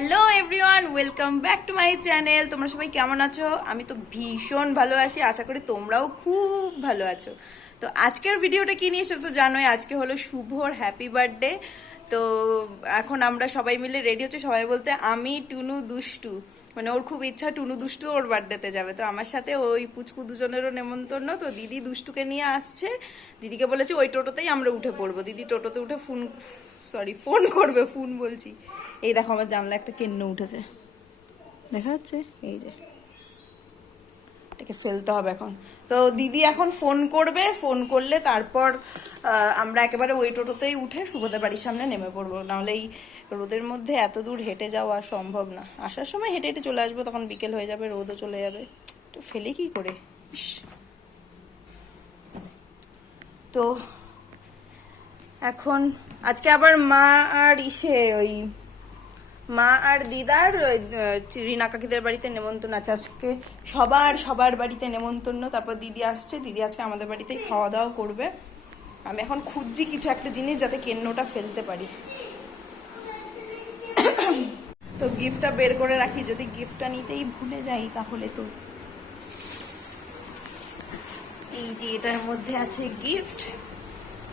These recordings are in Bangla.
Hello everyone, welcome back to my channel. তোমরা সবাই কেমন আছো? আমি তো ভীষণ ভালো আছি, আশা করি তোমরাও খুব ভালো আছো। তো আজকের ভিডিওটা কি নিয়ে সেটা তো জানোই, আজকে হলো শুভর হ্যাপি বার্থডে তো এখন আমরা সবাই মিলে রেডি হচ্ছে। সবাই বলতে, আমি টুনু দুষ্টু। মানে ওর খুব ইচ্ছা টুনু দুষ্টু ওর বার্থডেতে যাবে। তো আমার সাথে ওই পুচকু দুজনেরও নেমন্তন্ন। তো দিদি দুষ্টুকে নিয়ে আসছে। দিদিকে বলেছি, ওই টোটোতেই আমরা উঠে পড়ব। দিদি টোটোতে উঠে ফোন সরি ফোন করবে ফোন বলছি। এই দেখো আমার জানলা একটা কেন্ন উঠেছে। দেখা যাচ্ছে? এই যে। এটাকে ফেলতে হবে এখন। তো দিদি এখন ফোন করবে, ফোন করলে তারপর আমরা একেবারে ওই টোটোতেই উঠে সুভদের বাড়ির সামনে নেমে পড়ব। নাহলে এই রোদের মধ্যে এত দূর হেঁটে যাওয়া সম্ভব না। আসার সময় হেঁটে হেঁটে চলে আসব, তখন বিকেল হয়ে যাবে, রোদও চলে যাবে। তো ফেলে কি করে? তো এখন, আজকে আবার মা আর ইসে ওই মা আর দিদার রিনা কাকিদের বাড়িতে নেমন্তন্ন আছে। আজকে সবার সবার বাড়িতে নেমন্তন্ন। তারপর দিদি আসছে, দিদি আজকে আমাদের বাড়িতেই খাওয়া দাওয়া করবে। আমি এখন খুঁজছি কিছু একটা জিনিস যাতে কেন্নটা ফেলতে পারি। তো গিফটটা বের করে রাখি। যদি গিফটটা নিতেই ভুলে যাই তাহলে তো। এই যে এটার মধ্যে আছে গিফট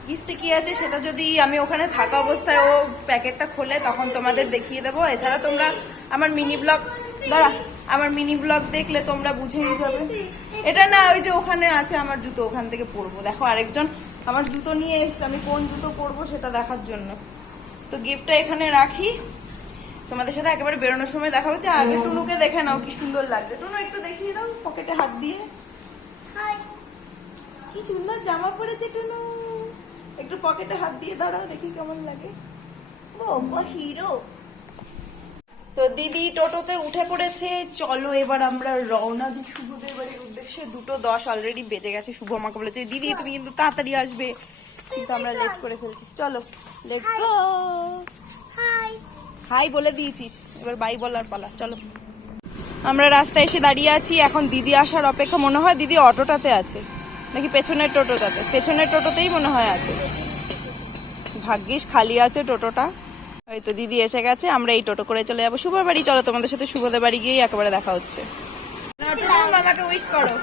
গিফটে কি আছে সেটা যদি আমি ওখানে থাকা অবস্থায় ও প্যাকেটটা খোলে তখন তোমাদের দেখিয়ে দেবো। এছাড়া তোমরা আমার মিনি ব্লগ দাঁড়া আমার মিনি ব্লগ দেখলে তোমরা বুঝে বুঝেই যাবে। এটা না ওই যে ওখানে আছে আমার জুতো ওখান থেকে পরবো। দেখো আরেকজন আমার জুতো নিয়ে এসছে। আমি কোন জুতো পরবো সেটা দেখার জন্য। তো গিফটটা এখানে রাখি। তোমাদের সাথে একেবারে বেরোনোর সময় দেখা হচ্ছে। আগে টুনুকে দেখে নাও কি সুন্দর লাগছে। টুনু একটু দেখিয়ে দাও পকেটে হাত দিয়ে। কি সুন্দর জামা পরেছে টুনু। একটু পকেটে হাত দিয়ে দাঁড়াও দেখি কেমন লাগে। বাবা হিরো। তো দিদি টোটোতে উঠে পড়েছে। চলো এবার আমরা রওনা দিই শুভদের বাড়ির উদ্দেশ্যে। দুটো দশ অলরেডি বেজে গেছে শুভ আমাকে বলেছে দিদি তুমি কিন্তু তাড়াতাড়ি আসবে। কিন্তু আমরা লেট করে ফেলছি। চলো লেটস গো হাই হাই বলে দিয়েছিস। এবার বাই বলার পালা। চলো। আমরা রাস্তায় এসে দাঁড়িয়ে আছি। এখন দিদি আসার অপেক্ষা মনে হয় দিদি অটোটাতে আছে। নাকি পেছনের টোটোটাতে? পেছনের টোটোতেই মনে হয় আছে। ভাগ্যিস খালি আছে টোটোটা। ওই তো দিদি এসে গেছে আমরা এই টোটো করে চলে যাব। শুভর বাড়ি চলো তোমাদের সাথে শুভদের বাড়ি গিয়েই একেবারে দেখা হচ্ছে। মামাকে উইশ করো।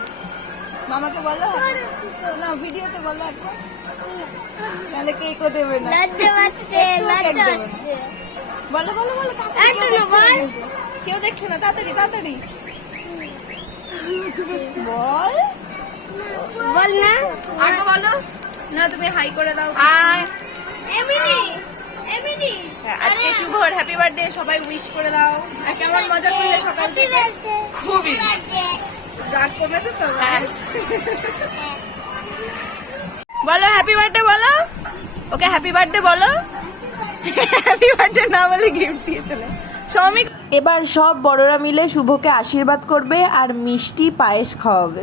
মামাকে বলো। না ভিডিওতে বলো একবার। তাহলে কেকও দেবে না। বলো বলো বলো। কেউ দেখছে না? তাড়াতাড়ি তাড়াতাড়ি। বল। বল না। আগে বলো। না তুমি হাই করে দাও। হাই এমনি এমনি আজকে শুভর হ্যাপি বার্থডে সবাই উইশ করে দাও। আর কেমন মজা করলে সকাল থেকে? খুবই। রাগ কমেছে তো বলো হ্যাপি বার্থডে বলো। ওকে হ্যাপি বার্থডে বলো। হ্যাপি বার্থডে না বলে গিফট দিয়ে চলে সৌমিক এবার সব বড়রা মিলে শুভকে আশীর্বাদ করবে আর মিষ্টি পায়েস খাওয়াবে।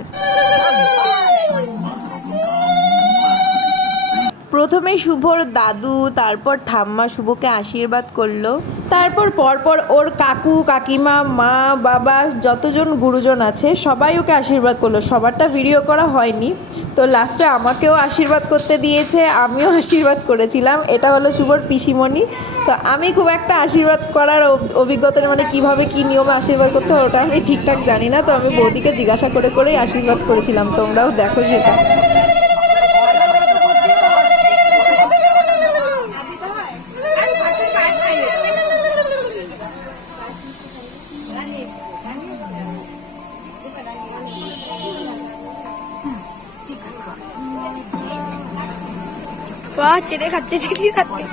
প্রথমে শুভর দাদু, তারপর ঠাম্মা শুভকে আশীর্বাদ করল। তারপর পরপর ওর কাকু, কাকিমা, মা, বাবা, যতজন গুরুজন আছে, সবাই ওকে আশীর্বাদ করল। সবারটা ভিডিও করা হয়নি। তো লাস্টে আমাকেও আশীর্বাদ করতে দিয়েছে, আমিও আশীর্বাদ করেছিলাম। এটা হলো শুভর পিসিমণি। তো আমি খুব একটা আশীর্বাদ করার অভ- অভিজ্ঞতা মানে কীভাবে কি নিয়মে আশীর্বাদ করতে হয়, ওটা আমি ঠিকঠাক জানি না। তো আমি বৌদিকে জিজ্ঞাসা করে করেই আশীর্বাদ করেছিলাম। তোমরাও দেখো সেটা। বাহ খাচ্ছে খাচ্ছে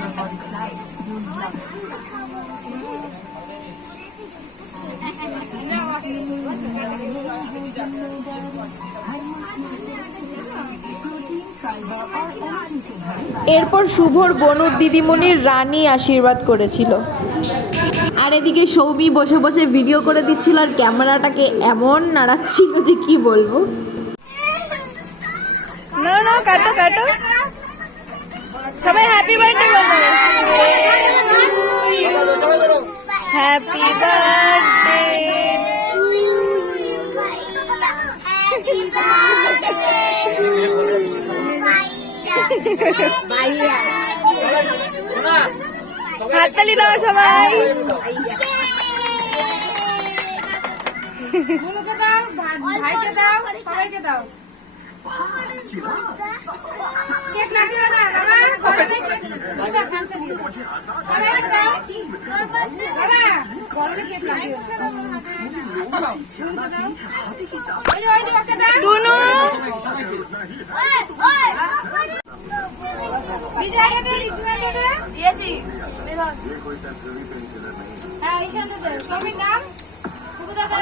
এরপর শুভর বনুর দিদিমণির রানী আশীর্বাদ করেছিল। আর এদিকে সৌমি বসে বসে ভিডিও করে দিচ্ছিল আর ক্যামেরাটাকে এমন নাড়াচ্ছিল যে কি বলব? কাটো কাটো। সবাই হ্যাপি বার্থডে বলো। হ্যাপি বার্থডে হাততালি দাও সবাই। ভাইকে দাও, সবাইকে দাও। দিয়েছি হ্যাঁ ঈশানকে দে সবাই নাম দাদা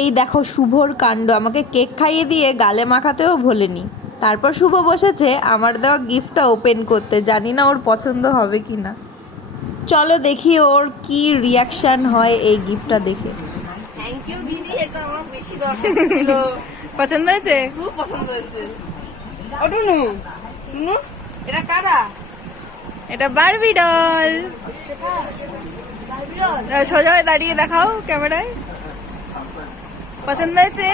এই দেখো শুভর কাণ্ড আমাকে কেক খাইয়ে দিয়ে গালে মাখাতেও ভোলেনি। তারপর শুভ বসেছে আমার দেওয়া গিফটটা ওপেন করতে জানি না ওর পছন্দ হবে কি না চলো দেখি ওর কি রিয়াকশন হয় এই গিফটটা দেখে। থ্যাংক ইউ দিদি এটা আমার বেশি দরকার ছিল। পছন্দ হয়েছে? খুব পছন্দ হয়েছে। ও টুনু। টুনু? এটা কারা? এটা বারবি ডল সোজা হয়ে দাঁড়িয়ে দেখাও ক্যামেরায়। পছন্দ হয়েছে?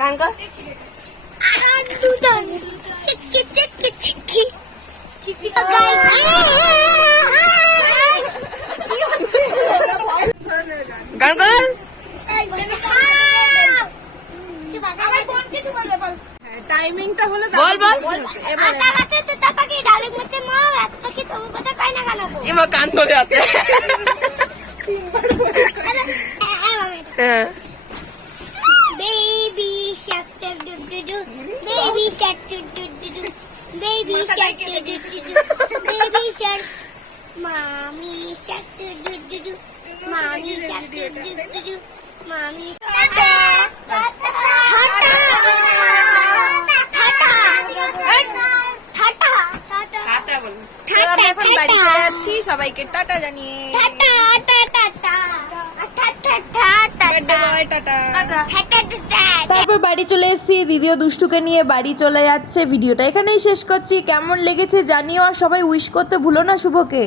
গান কর। চিকি গান টাইমিংটা হলে বল বল আটা গাছে তোতা পাখি ডালে মুছে মা এত পাখি তবু কথা কয় না কেন গো? কান ধরে আছে বয় টাটা. Tata. তারপর বাড়ি চলে এসেছি, দিদিও দুষ্টুকে নিয়ে বাড়ি চলে যাচ্ছে ভিডিওটা এখানেই শেষ করছি কেমন লেগেছে জানিও আর সবাই উইশ করতে ভুলো না শুভকে